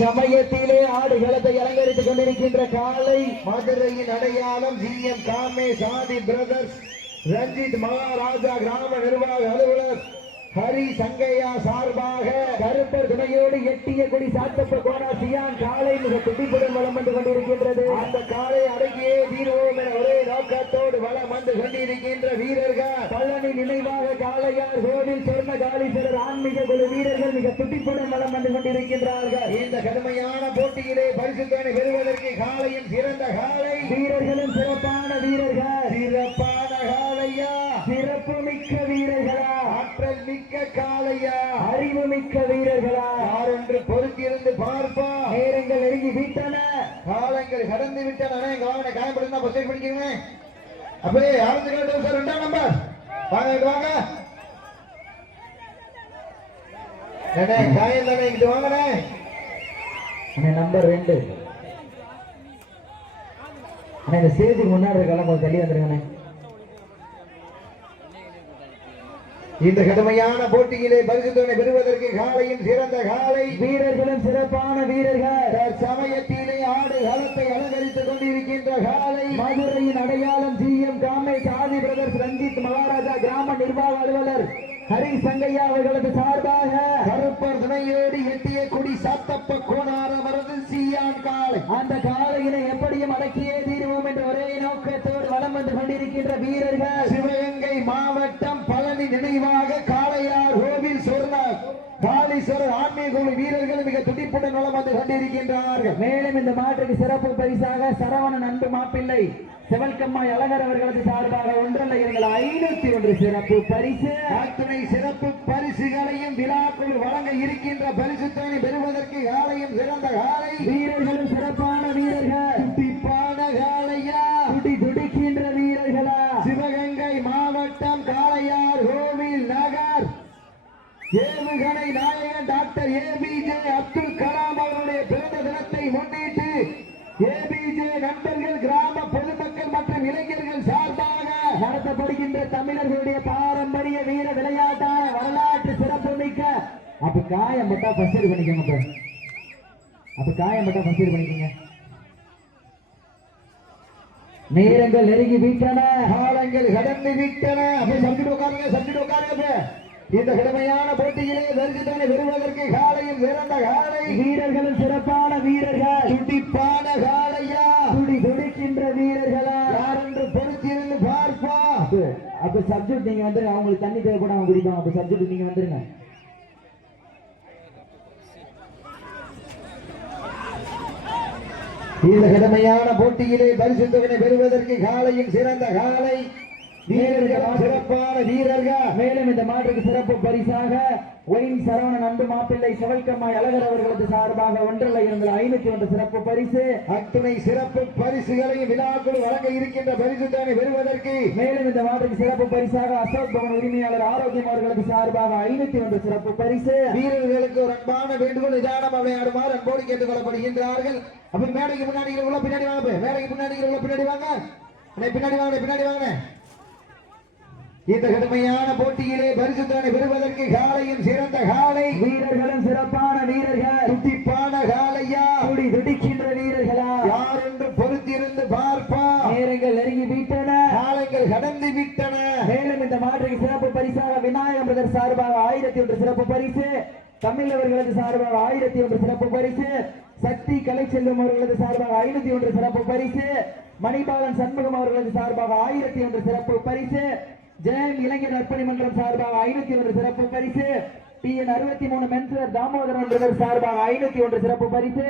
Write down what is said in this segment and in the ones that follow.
சமயத்திலே ஆடுகளத்தை அலங்கரித்துக் கொண்டிருக்கின்ற காலை மதுரையின் அடையாளம் ஜிஎம் காமேஷ் ஆதி பிரதர்ஸ் ரஞ்சித் மகாராஜா கிராம நிர்வாக அலுவலர் ஹரி சங்கையா சார்பாக கருப்பர் துணையோடு எட்டிய கொடி சாத்தப்ப கோணா சியான் காலை மிக துடிப்புடன் வளம் வந்து கொண்டிருக்கின்றது. அந்த காலை அடங்கியே தீர்வோம் என ஒரே நோக்கத்தோடு வளம் வந்து கொண்டிருக்கின்ற வீரர்கள் பழனி நினைவாக காளையார் கோவில் சொர்ண காளீஸ்வரர் ஆன்மீக குழு வீரர்கள் மிக துடிப்புடன் வளம் வந்து கொண்டிருக்கின்றார்கள். இந்த கடுமையான போட்டியிலே பரிசுத்தனை பெறுவதற்கு காளையின் சிறந்த காளை வீரர்களும் சிறப்பான வீரர்கள் சிறப்பான காளையா சிறப்பு மிக்க வீரர்களா ஆற்றல் மிக்க காளையா அறிவு மிக்க வீரர்களா யார் என்று பொறுத்திருந்து பார்ப்பா. நேரங்கள் நெருங்கி விட்டன, காலங்கள் கடந்து விட்டன. கவனம் காயப்படுத்தா பஸ்ட் பண்ணிக்கோங்க. அப்படியே ஆரம்பிச்சு சார் 2ஆம் நம்பர் வாங்க வாங்க காயம் தானே இங்கிட்டு வாங்கண்ணே. நம்பர் 2 இந்த ஸ்டேஜுக்கு முன்னாடி இருக்கலாம், கொஞ்சம் தள்ளி வந்துருங்கண்ணே. இந்த கடுமையான போட்டியிலே பரிசுத்தனை பெறுவதற்கு காளையின் சிறந்த காளை வீரர்களும் சிறப்பான வீரர்கள் சமயத்திலே ஆடு களத்தை அலங்கரித்துக் கொண்டிருக்கின்ற காளை மதுரையின் அடையாளம் ஜிஎம் காமேஷ் ஆதி பிரதர்ஸ் ரஞ்சித் மகாராஜா கிராம நிர்வாக அலுவலர் ஹரி சங்கையா அவர்களது சார்பாக கருப்பர் துணையோடு எட்டிய கொடி சாத்தப்ப கோணார வரது சியான் காளை. அந்த காளையினை எப்படியும் அடக்கியே தீர்வோம் என்ற ஒரே நோக்கத்தோடு வலம் வந்து கொண்டிருக்கின்ற வீரர்கள் சிவகங்கை மாவட்டம் பழனி நினைவாக காளையார் கோவில் சொர்ண காளீஸ்வரர் ஆன்மீக குழு வீரர்கள் மிக துடிப்புடன் வலம் வந்து கொண்டிருக்கின்றார்கள். மேலும் இந்த மாற்றுக்கு சிறப்பு பரிசாக சரவணன் அன்பு மாப்பிள்ளை செவல்கம்மாய் அழகர் அவர்களது சார்பாக 501 சிறப்பு பரிசு அத்துணை சிறப்பு பரிசுகளையும் விழாக்குள் வழங்க இருக்கின்ற பரிசுத்தனை பெறுவதற்கு காளையும் சிறந்த காளை வீரர்களும் சிறப்பான வீரர்கள் துடிப்பான காளையா துடி துடிக்கின்ற வீரர்களா சிவகங்கை மாவட்டம் காளையார் கோவில் நகர் ஏவுகணை நாயகன் டாக்டர் ஏபிஜே அப்துல் கலாம் அவருடைய பிறந்த தினத்தை முன்னிட்டு ஏபிஜே நண்பர்கள் கிராம பொதுமக்கள் மற்றும் இளைஞர்கள் சார்பாக நடத்தப்படுகின்ற தமிழர்களுடைய பாரம்பரிய வீர விளையாட்டான வரலாற்று சிறப்பு மிக்க அப்ப காயம் மட்டும் பசீர் பண்ணிக்கோங்க. அப்ப காயம் மட்டும் பசீர் பண்ணிக்கோங்க. நேரங்கள் நெருங்கி விட்டன, காலங்கள் கடந்து விட்டன. அப்படி சப்ஜெக்ட் உட்காருங்க. இந்த கடுமையான போட்டியிலே தரிசித்தனை பெறுவதற்கு காளையும் சிறந்த காளை வீரர்களும் சிறப்பான வீரர்கள் துடிப்பான காளையா துடி துடிக்கின்ற வீரர்களா யார் என்று பொறுத்திருந்து பார்ப்பா. அப்ப சப்ஜெக்ட் நீங்க வந்துருங்க, அவங்களுக்கு தண்ணி தேவைப்படாம குடிப்பாங்க. அப்ப சப்ஜெக்ட் நீங்க வந்துருங்க. இந்த கடுமையான போட்டியிலே பரிசுத்தனை பெறுவதற்கு காளையும் சிறந்த காளை வீரர்கள் சிறப்பான வீரர்கள். மேலும் இந்த மாற்றுக்கு சிறப்பு பரிசாக ஒயின் சரவணன் அன்பு மாப்பிள்ளை செவல்கம்மாய் அழகர் அவர்களது சார்பாக 501 சிறப்பு பரிசு அத்துணை சிறப்பு பரிசுகளையும் விழாக்குழு வழங்க இருக்கின்ற பரிசுத்தனை பெறுவதற்கு மேலும் இந்த மாற்றுக்கு சிறப்பு பரிசாக அசோக் பவன் உரிமையாளர் ஆரோக்கியம் அவர்களது சார்பாக 501 சிறப்பு பரிசு. வீரர்களுக்கு ஒரு அன்பான வேண்டுகோள், நிதானம் விளையாடுமாறு அன்போடு கேட்டுக் கொள்ளப்படுகின்றார்கள். அப்படி மேடைக்கு முன்னாடி பின்னாடி வாங்க, மேடைக்கு முன்னாடி பின்னாடி வாங்க, பின்னாடி வாங்க. இந்த கடுமையான போட்டியிலே பரிசுத்தனை பெறுவதற்கு காளையும் சிறந்த காளை வீரர்களும் சிறப்பான வீரர்கள் துடிப்பான காளையா துடி துடிக்கின்ற வீரர்களா யார் என்று பொறுத்திருந்து பார்ப்பா. நேரங்கள் நெருங்கி விட்டன, காலங்கள் கடந்து விட்டன. மேலும் இந்த மாற்றுக்கு சிறப்பு பரிசாக விநாயகம் பிரதர் சார்பாக 1001 சிறப்பு பரிசு, தமிழ் அவர்களது சார்பாக 1001 சிறப்பு பரிசு, சக்தி கலை செல்வம் அவர்களது சார்பாக 501 சிறப்பு பரிசு, மணிபாலன் சண்முகம் அவர்களது சார்பாக 1001 சிறப்பு பரிசு, ஜெயம் இளைஞர் நற்பணி மன்றம் சார்பாக 501 சிறப்பு பரிசு, TN 63 மென்சர் தாமோதரன் பிரதர் சார்பாக 501 சிறப்பு பரிசு,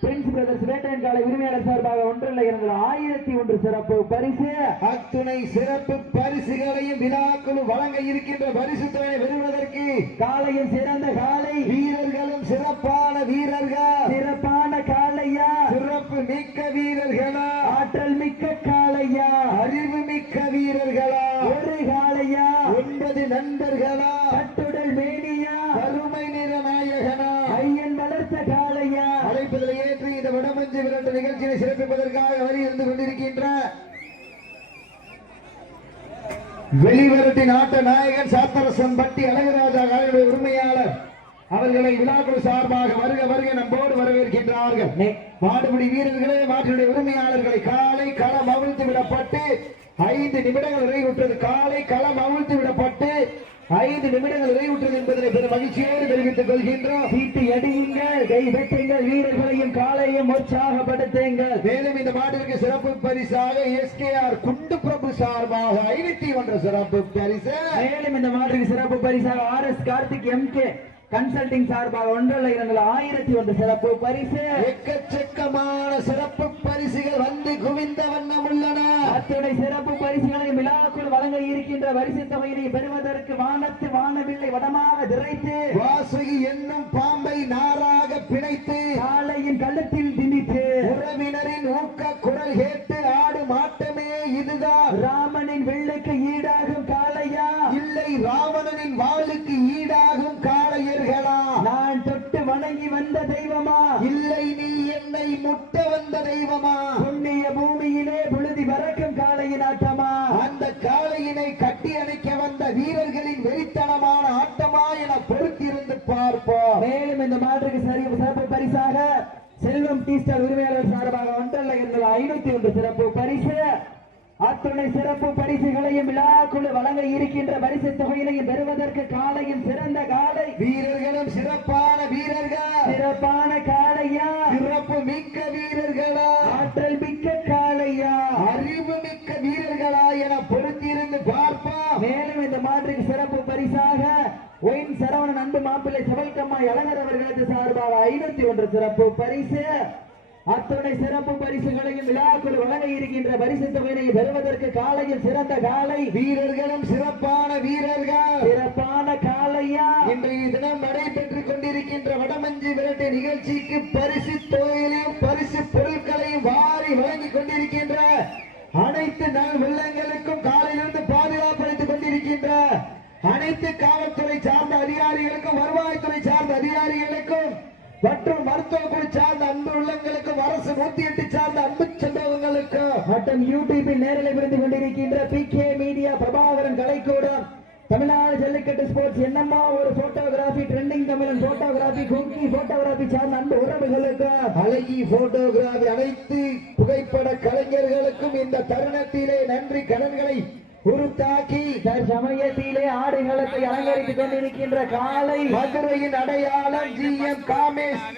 பிரின்ஸ் பிரதர்ஸ் வேட்டையன் காலை உரிமையாளர் சார்பாக 1001 சிறப்பு பரிசு. அத்துணை சிறப்பு பரிசுகளையும் விழாக்குழு வழங்க இருக்கின்ற பரிசுத்தனை பெறுவதற்கு காளையும் சிறந்த காளை வீரர்களும் சிறப்பான வீரர்கள் சிறப்பான காளையா சிறப்பு மிக்க வீரர்களா ஆற்றல் மிக்க காளையா அறிவு மிக்க வீரர்களா ஒரு காளையா 9 நண்பர்களா கட்டுடல் மேனியா கருமை நிற நாயகனா ஐயன் வளர்த்த காளையா அழைப்பதில் ஏற்று இந்த வடமஞ்சு விரட்டு நிகழ்ச்சியை சிறப்பிப்பதற்காக வரி இருந்து கொண்டிருக்கின்ற வெளிவரட்டின் ஆட்ட நாயகன் சாத்தரசன் பட்டி அழகராஜா காலையுடைய உரிமையாளர் அவர்களை விழாக்குழு சார்பாக வருக வருக நம்மோடு வரவேற்கின்றார்கள். மாடுபிடி வீரர்களே, மாற்றினுடைய உரிமையாளர்களை காலை களம் அவிழ்த்து விடப்பட்டு 5 நிமிடங்கள் நிறைவுற்றது. காலை களம் அவிழ்த்து விடப்பட்டு 5 நிமிடங்கள் நிறைவுற்றது என்பதனை பெரும் மகிழ்ச்சியோடு தெரிவித்துக் கொள்கின்றோம். சீட்டு அடியுங்கள், கை வெட்டுங்கள், வீரர்களையும் காலையும் உற்சாகப்படுத்துங்கள். மேலும் இந்த மாட்டிற்கு சிறப்பு பரிசாக SKR குண்டு பிரபு சார்பாக 501 சிறப்பு பரிசு. மேலும் இந்த மாட்டிற்கு சிறப்பு பரிசாக RS கார்த்திக் MK கன்சல்டிங் சார்பாக 1,201 சிறப்பு பரிசு. எக்கச்சக்கமான சிறப்பு பரிசுகள் வந்து குவிந்த வண்ணம் உள்ளன. அத்துணை சிறப்பு பரிசுகளை விழாக்குள் வழங்க இருக்கின்ற பரிசு தொகையினை பெறுவதற்கு வானத்து வானவில்லை வடமாக திரைத்து வாசுகி என்னும் பாம்பை நாராக பிணைத்து காளையின் கழுத்தில் திணித்து உறவினரின் ஊக்க குரல் கேட்டு ஆடும் ஆட்டமே இதுதான். ராமனின் வெள்ளைக்கு ஈடாகும் காளையா, இல்லை ராவணனின் வாளுக்கு ஈடாகும் காளையர்களா? நான் தொட்டு வணங்கி வந்த தெய்வமா, இல்லை நீ என்னை முட்ட வந்த தெய்வமா? புண்ணிய பூமியிலே புழுதி பறக்கும் காளையின் ஆட்டமா, அந்த காளையினை கட்டி அணைக்க வந்த வீரர்களின் வெறித்தனமான ஆட்டமா என பொறுத்திருந்து பார்ப்போம். மேலும் இந்த மாற்றுக்கு சிறப்பு பரிசாக செல்வம் டீ ஸ்டார் உரிமையாளர் சார்பாக 1,501 சிறப்பு பரிசு. அத்துணை சிறப்பு பரிசுகளையும் விழாக்குழு வழங்க இருக்கின்ற பரிசு தொகையினையும் பெறுவதற்கு காளையும் சிறந்த காளை, வீரர்களும் சிறப்பான வீரர்கள், சிறப்பான காளையா, சிறப்பு மிக்க வீரர்களா, ஆற்றல் மிக்க காளையா, அறிவு மிக்க வீரர்களா என பொறுத்திருந்து பார்ப்போம். மேலும் இந்த மாற்றுக்கு சிறப்பு பரிசாக ஒயின் சரவணன் அன்பு மாப்பிள்ளை செவல்கம்மாய் அழகர் அவர்களுக்கு சார்பாக 501 சிறப்பு பரிசு. அத்துணை சிறப்பு பரிசுகளையும் விழாக்குள் வழங்க இருக்கின்ற பரிசு தொகையை பெறுவதற்கு காலையில் சிறந்த காலை, வீரர்களும் சிறப்பான வீரர்கள், சிறப்பான காளையா. இன்றைய தினம் நடைபெற்றுக் கொண்டிருக்கின்ற வடமஞ்சி விரட்டு நிகழ்ச்சிக்கு பரிசு தொகையிலையும் பரிசு பொருட்களையும் வாரி வழங்கிக் கொண்டிருக்கின்ற அனைத்து நல் வெள்ளங்களுக்கும் காலையிலிருந்து பாதுகாப்பு அளித்துக் கொண்டிருக்கின்ற அனைத்து காவல்துறை சார்ந்த அதிகாரிகளுக்கும், வருவாய்த்துறை சார்ந்த அதிகாரிகளுக்கும் மற்றும் மருத்துவ குழு சார்ந்த அன்பு உள்ளங்களுக்கும், அரசு 108 சார்ந்த அன்பு சென்றவங்களுக்கு மற்றும் யூடியூபில் நேரலை விருந்து கொண்டிருக்கின்ற PK மீடியா, பிரபாகரன் கலைக்கூடம், தமிழ்நாடு ஜல்லிக்கட்டு ஸ்போர்ட்ஸ், என்னம்மா ஒரு போட்டோகிராபி, ட்ரெண்டிங் தமிழன் போட்டோகிராபி, குங்கி போட்டோகிராபி சார்ந்த அன்பு உறவுகளுக்கு, அழகி போட்டோகிராபி அனைத்து புகைப்பட கலைஞர்களுக்கும் இந்த தருணத்திலே நன்றி கடன்களை உருத்தாக்கி சமயத்திலே ஆடுகளத்தை அலங்கரித்துக் கொண்டிருக்கின்ற காலை மதுரையின் அடையாளம் GM காமேஷ்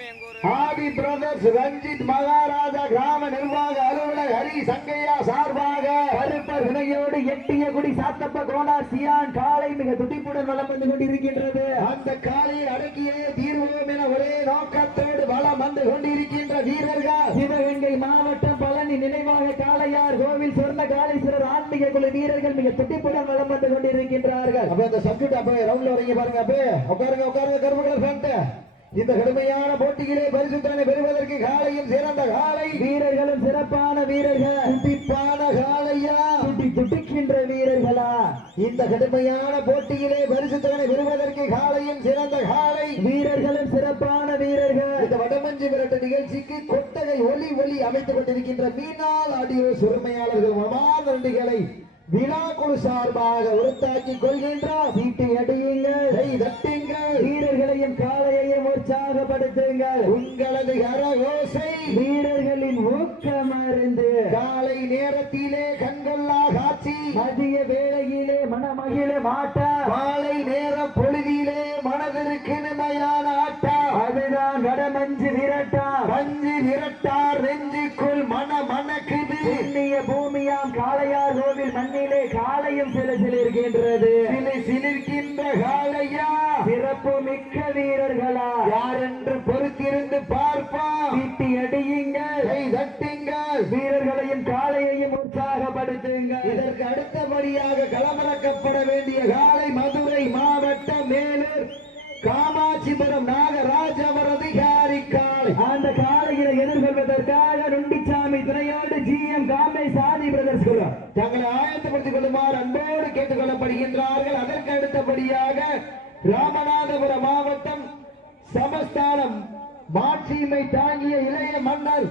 ஆதி பிரதர்ஸ் ரஞ்சித் மகாராஜா கிராம நிர்வாக அலுவலர் ஹரி சங்கையா சார்பாக கருப்பர் வினையோடு எட்டிய குடி சாத்தப்ப கோனார் சியான் காலை மிக துடிப்புடன் வலம் வந்து கொண்டிருக்கின்றது. அந்த காலையை அடக்கியே தீர்வோம் என ஒரே நோக்கத்தோடு வலம் வந்து கொண்டிருக்கின்ற வீரர்கள் சிவகங்கை மாவட்டம் பழனி நினைவாக காளையார் கோவில் சொர்ண காளீஸ்வரர் ஆன்மீக குழு வீரர்கள் மிக துடிப்புடன் வலம் வந்து கொண்டிருக்கின்றார்கள். அப்ப இந்த சப்ஜெக்ட் அப்ப ரவுண்ட்ல வரீங்க பாருங்க. அப்ப உட்காருங்க கருமகள் ஃப்ரண்ட். இந்த கடுமையான போட்டியிலே பரிசுத்தனை பெறுவதற்கு காலையும் சிறந்த காலை, வீரர்களும் சிறப்பான வீரர்கள், துடிப்பான காளையா, துடிக்கின்ற வீரர்களா? இந்த கடுமையான போட்டியிலே பரிசுத்தனை பெறுவதற்கு காலையும் சிறந்த காலை, வீரர்களும் சிறப்பான வீரர்கள். இந்த வடமஞ்சி விரட்டு நிகழ்ச்சிக்கு கொட்டகை ஒலி அமைத்துக் கொண்டிருக்கின்ற மீனால் ஆடியோ உரிமையாளர்கள் மமாநண்டிகளை விழாக்குழு சார்பாக உறுத்தாக்கிக் கொள்கின்றார். சீட்டு அடியுங்கள், கை தட்டுங்கள், வீரர்களையும் காளையையும் உற்சாகப்படுத்துங்கள். உங்களது கரகோசை வீரர்களின் ஊக்கமருந்து காலை நேரத்திலே கண்கொள்ளா காட்சி, மதிய வேளையிலே மனமகிழ மாட்டா, மாலை நேர பொழுதிலே மனதிற்கு நிமையான ஆட்டா, அதுதான் வடமஞ்சு விரட்டா. மஞ்சு விரட்டார் நெஞ்சுக்குள் மனக்குது. புண்ணிய பூமியாம் காளையார் கோவில் மண்ணிலே காளையும் சிலிர்க்கின்றது. சிலிர்க்கின்ற காளையா, சிறப்பு மிக்க வீரர்களா? யார் என்று பொறுத்திருந்து பார்ப்போம். சீட்டி அடியுங்கள், கை தட்டுங்கள், வீரர்களையும் காளையையும் உற்சாகப்படுத்துங்கள். இதற்கு அடுத்தபடியாக களமிறக்கப்பட வேண்டிய காளை மதுரை மாவட்டம் மேலூர் காமாட்சிபுரம் நாகராஜ் அவரது காளை. அந்த காளையை எதிர்கொள்வதற்காக நுண்டிச்சாமி துணையோடு GM காமேஷ் ஆதி பிரதர்ஸ் குழு தங்களை ஆயத்தப்படுத்திக் கொள்ளுமாறு அன்போடு கேட்டுக் கொள்ளப்படுகின்றார்கள். அதற்கு அடுத்தபடியாக ராமநாதபுரம் மாவட்டம் சமஸ்தானம் மாட்சிமை தாங்கிய இளைய மன்னர்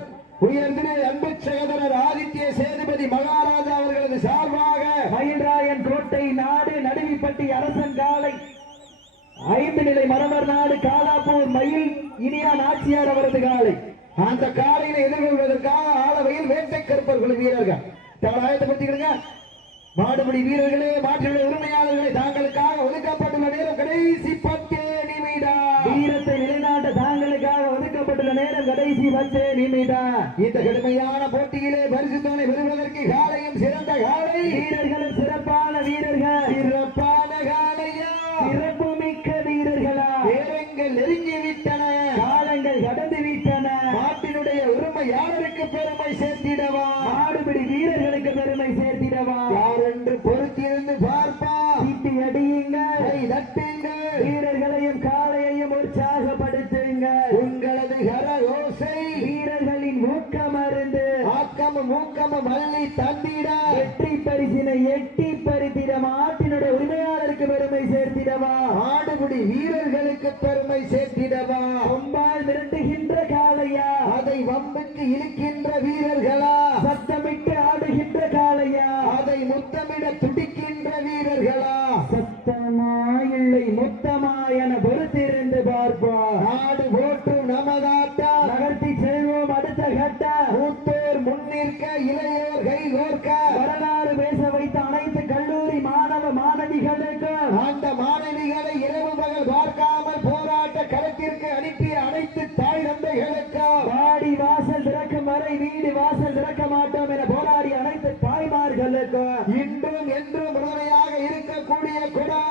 உயர்திரு அன்பு சகோதரர் ஆதித்ய சேதுபதி மகாராஜா அவர்களது சார்பாக மயில்ராயன் கோட்டை நாடு நடுவிப்பட்டி அரசன் காலை 5 நிலை மரமர் நாடு காலாப்பூர் மயில் இனியா நாச்சியார் அவரது காலை. அந்த காலையில எதிர்கொள்வதற்காக ஆளவையில் வேட்டை கருப்பர் குழு வீரர்கள் தங்கள் ஆயத்தப்படுத்திக்கிடுங்க. மாடுபிடி வீரர்களே, மாற்றுடைய உரிமையாளர்களே, தாங்களுக்காக ஒதுக்கப்பட்டுள்ள நேரம் கடைசி 10 நிமிடம். வீரத்தை நிலைநாட்ட தாங்களுக்காக ஒதுக்கப்பட்டுள்ள நேரம் கடைசி 10 நிமிடம். இந்த கடுமையான போட்டியிலே பரிசுத்தவனை பெறுவதற்கு காலையும் சிறந்த காலை, வீரர்களும் சிறப்பான வீரர்கள், சிறப்பான காலையா, சிறப்பு மிக்க வீரர்களா, நேரங்கள் நெருங்கிவிட்டன, காலங்கள் கடந்து விட்டன. நாட்டினுடைய உரிமையாளருக்கு பெருமை சேர்த்திடவா, மாடுபிடி வீரர்களுக்கு பெருமை சேர்த்திடவா, யார் என்று பொறுத்திருந்து பார்ப்பா. சீட்டி அடியுங்கள், தட்டுங்கள், வீரர்களையும் காளையையும் உற்சாகப்படுத்துங்கள். உங்களது கரகோசை வீரர்களின் ஊக்கமருந்து ஆக்கமும் ஊக்கமும் மல்லி தந்திட வெற்றி பரிசினை எட்டி பறித்திட மாட்டினுடைய உரிமையாளருக்கு பெருமை சேர்த்திடவா, ஆடுபுடி வீரர்களுக்கு பெருமை சேர்த்திடவா. கொம்பால் மிரட்டுகின்ற காளையா, அதை வம்புக்கு இழுக்கின்ற வீரர்களா, சத்தமிட்டு ஆடுகின்ற காளையா, அதை முத்தமிட துடிக்கின்ற வீரர்களா, சத்தமா இல்லை முத்தமா என பொறுத்திருந்து பார்ப்போம். நாடு போற்றும் நமதாட்டா, நகர்த்தி செல்வோம் அடுத்த கட்ட. மூத்தோர் முன்னிற்க, இளையோர் கை கோர்க்க, வரலாறு பேச வைத்த அனைத்து கல்லூரி மாணவ மாணவிகளுக்கு, அந்த மாணவிகளை இரவு பகல் பார்க்காமல் போராட்ட களத்திற்கு அனுப்பிய அனைத்து தாய் தந்தைகளுக்கு, வாடி வாசல் திறக்கும் வரை வீடு வாசல் திறக்க மாட்டோம் என போராடி அனைத்து தாய்மார்களுக்கு, இன்றும் என்றும் உறுதுணையாக இருக்கக்கூடிய கொடானகோடி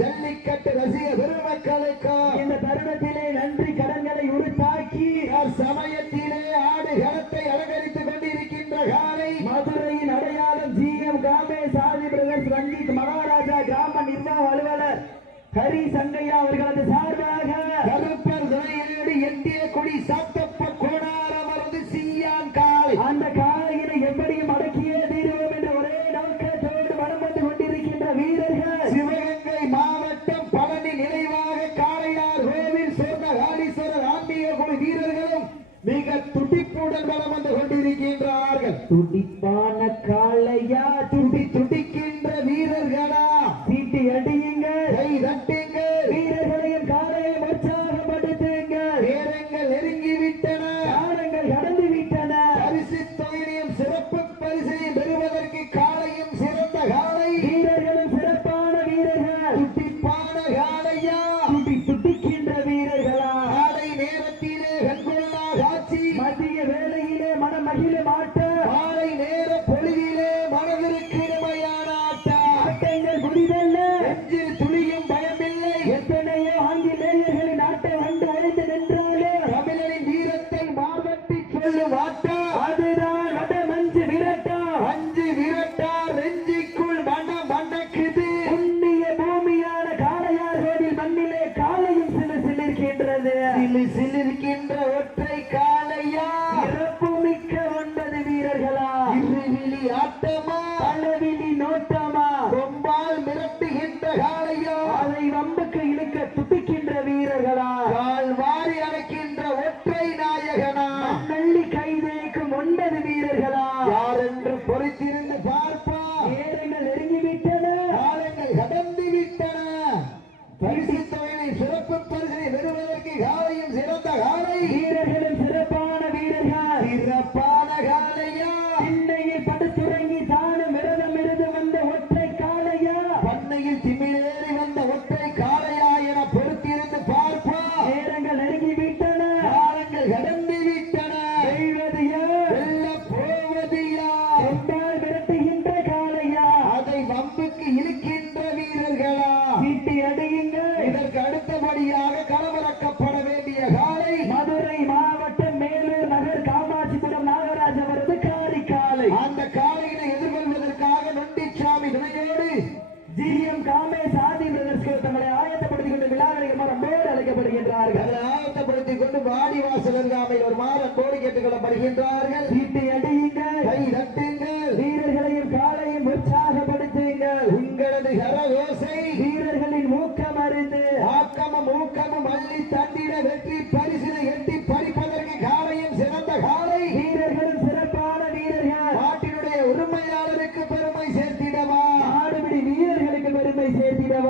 ஜல்லிக்கட்டு ரசிக பெருமக்களுக்கு இந்த தருணத்திலே நன்றி கடன்களை உருத்தாக்கி சமயத்திலே ஆடு களத்தை அலங்கரித்துக் கொண்டிருக்கின்ற காலை, மதுரையின் அடையாளம் GM காமே சாதி பிரதர்ஸ் ரஞ்சித் மகாராஜா கிராம நிர்வாக அலுவலர் ஹரி சங்கையா அவர்களது சார்பாக கருப்பர் துணையோடு எட்டிய கொடி சாத்தப்ப கோணாரமரது சியான் காலை. அந்த காலையினை எப்படியும் அடக்கியே தீர்வோம் என்ற ஒரே நோக்கத்தோடு வலம் வந்து கொண்டிருக்கின்ற வீரர்கள் சிவகங்கை மாவட்டம் பழனி நினைவாக காளையார் கோவில் சேர்ந்த காளீஸ்வரர் ஆன்மீக குழு வீரர்களும் மிக துடிப்புடன் வலம் வந்து கொண்டிருக்கின்றார்கள். துடிப்பான காளையா, துடிக்கின்ற வீரர்களா, சீட்டி அடியுங்கள், கை தட்டுங்கள், வீரர்களையும் காலையும் உற்சாகப்படுத்துங்கள். நேரங்கள் நெருங்கிவிட்டன, காலங்கள் கடந்து விட்டன. பரிசு தொகையையும் சிறப்பு பரிசையும் பெறுவதற்கு காலையும் சிறந்த காலை, வீரர்களும் சிறப்பான வீரர்கள், துடிப்பான காளையா, துடிக்கின்ற வீரர்களா, காலை நேரத்திலே கண்கொள்ளா காட்சி, மதிய வேளையிலே மனம் மகிழ மாட்ட, மாலை நேர பொழுதிலே மனதிற்கு இனிமையான ஆட்டங்கள் முடிவல்ல, நெஞ்சில் துளியும் பயமில்லை. எத்தனையோ ஆங்கிலேயர்களின் ஆட்டை வந்து அழைத்து நின்றாலே தமிழரின் வீரத்தை மாவட்டி சொல்லும் ஆட்டம் அதுதான் வடமஞ்சு விரட்டா. அஞ்சு விரட்டா நெஞ்சிக்குள் மனம் மணக்குது. புண்ணிய பூமியான காளையார் கோவில் மண்ணிலே காளையும் சிலிர்க்கின்றது. சிலிர்க்கின்ற ஒற்றை காளையா, சிறப்பு மிக்க 9 வீரர்களா, இருவிழி ஆட்டமா, பலவிழி நோட்டமா, கொம்பால் மிரட்டுகின்ற காளையா, அதை வம்புக்கு இழுக்க துடிக்கின்ற வீரர்களா, கால் வாரி அடைக்கின்ற ஒற்றை நாயகனா, நள்ளி கைதேக்கும் 9 வீரர்களா, யார் என்று பொறுத்திருந்து பார்ப்பா. நேரங்கள் நெருங்கிவிட்டன, காலங்கள் கடந்து விட்டன. பரிசு தொகையை சிறப்பு பரிசனை பெறுவதற்கு காலையும் சிறந்த காலை, வீரர்களும் சிறப்பான வீரர்கள், சிறப்பான காலையா, திண்ணையில் படுத்துறங்கி தானும் விரதம் இருந்து வந்த ஒற்றை காளையா, பண்ணையில் திமிழேறி வந்த ஒற்றை காளையா என பொறுத்திருந்து பார்ப்பா. நேரங்கள் நெருங்கிவிட்டன, காலங்கள் கடந்து விட்டன. வெல்வது யார், வெல்ல போவது யார், கொண்டால் விரட்டுகின்ற காளையா, அதை வம்புக்கு இழுக்கின்ற வீரர்களா, சீட்டி அடியுங்கள். இதற்கு அடுத்தபடியாக களமிறக்கப்பட வேண்டிய காலை, மதுரை மாவட்டம் மேலூர் நகர் காமாட்சிபுரம் நாகராஜ் அவரது காளை. அந்த காளையினை எதிர்கொள்வதற்காக நொண்டிச்சாமி துணையோடு GM காமே சாதி பிரதர்ஸ் தங்களை ஆயத்தப்படுத்திக் கொண்டு விழாவிற்கு மரம்போடு அழைக்கப்படுகின்றார்கள். அதை ஆயத்தப்படுத்திக் கொண்டு வாடி வாசல் அருகாமையில் ஒரு மாறம்போடு கேட்டுக் கொள்ளப்படுகின்றார்கள். சீட்டை அடியுங்கள், கை தட்டுங்கள், வீரர்களையும் காளையும் உற்சாகப்படுத்துங்கள். உங்களது கரகோசை வீரர்களின் ஊக்கம் அறிந்து ஆக்கமும் ஊக்கமும் அள்ளி தந்திட வெற்றி பரிசினை எட்டி பறிப்பதற்கு காளையும் சிறந்த காலை, வீரர்களும் சிறப்பான வீரர்கள், நாட்டினுடைய உரிமையாளருக்கு பெருமை சேர்த்திடவா, ஆடுபிடி வீரர்களுக்கு பெருமை சேர்த்திடவா.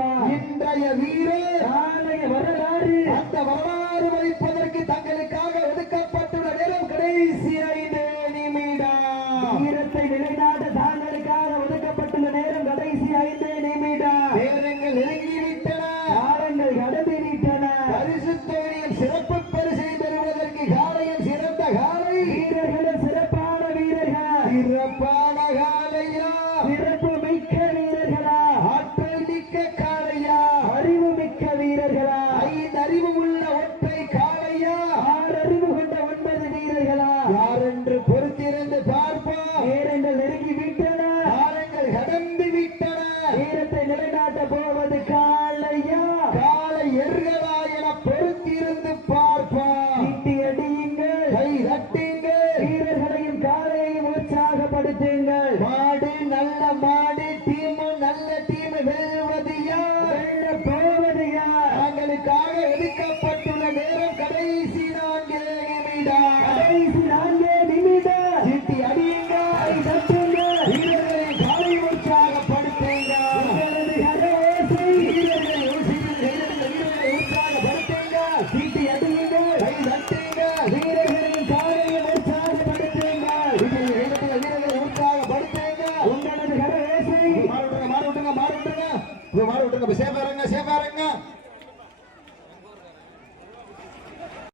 வரலாறு வைப்பதற்கு தங்களுக்காக ஒதுக்கப்பட்டுள்ள நேரம் கடைசி 5 நிமிடம். வீரத்தை நிலைநாட்ட தாங்களுக்காக ஒதுக்கப்பட்டுள்ள நேரம் கடைசி 5 நிமிடம். நேரங்கள் நெருங்கிவிட்டன, காலங்கள் கடந்துவிட்டன. பரிசு தொகையின் சிறப்பு பரிசை பெறுவதற்கு காலையில் சிறந்த காலை வீரர்களும் சிறப்பான வீரர்கள். சிறப்பான காலையா, சிறப்பு மிக்க வீரர்களா, ஆற்றல் மிக்க காளையா, அறிவு மிக்க வீரர்களா, 5 அறிவு உள்ள ஒற்றை காளையா, 6 அறிவு கொண்ட 9 வீரர்களா, யார் என்று பொறுத்திருந்து பார்ப்போம். நேரங்கள் நெருங்கி விட்டன, காலங்கள் கடந்து விட்டன. வீரத்தை நிலைநாட்ட போவது காளையா, காளை எர்களா என பொறுத்திருந்து பார்ப்போம். இட்டி அடியுங்கள், கை தட்டுங்கள், வீரர்களையும் காளையையும் உற்சாகப்படுத்துங்கள். மாடு நல்ல மாடு, டீம் நல்ல டீம். வெல்வது யார், வெல்ல போவது யார்? தங்களுக்காக ஒதுக்கப்பட்டுள்ள நேரம் கடைசி 4 நிமிடம். கடைசி 4 நிமிடம். சீட்டி அடியுங்க, கை தட்டுங்க, வீரர்களை காலை உற்சாகப்படுத்துங்க. உங்களது கரவோசை வீரர்களை உற்சாகப்படுத்துங்க. சீட்டி அடியுங்க, கை தட்டுங்க, வீரர்களின் காலையை உற்சாகப்படுத்துங்க. வீரர்களை உற்சாகப்படுத்துங்க. உங்களது கரவோசை மாறு விட்டுருங்க, மாறு விட்டுருங்க, மாறு விட்டுருங்க. மாறு விட்டுருங்க, சேஃபா இருங்க, சேஃபா இருங்க.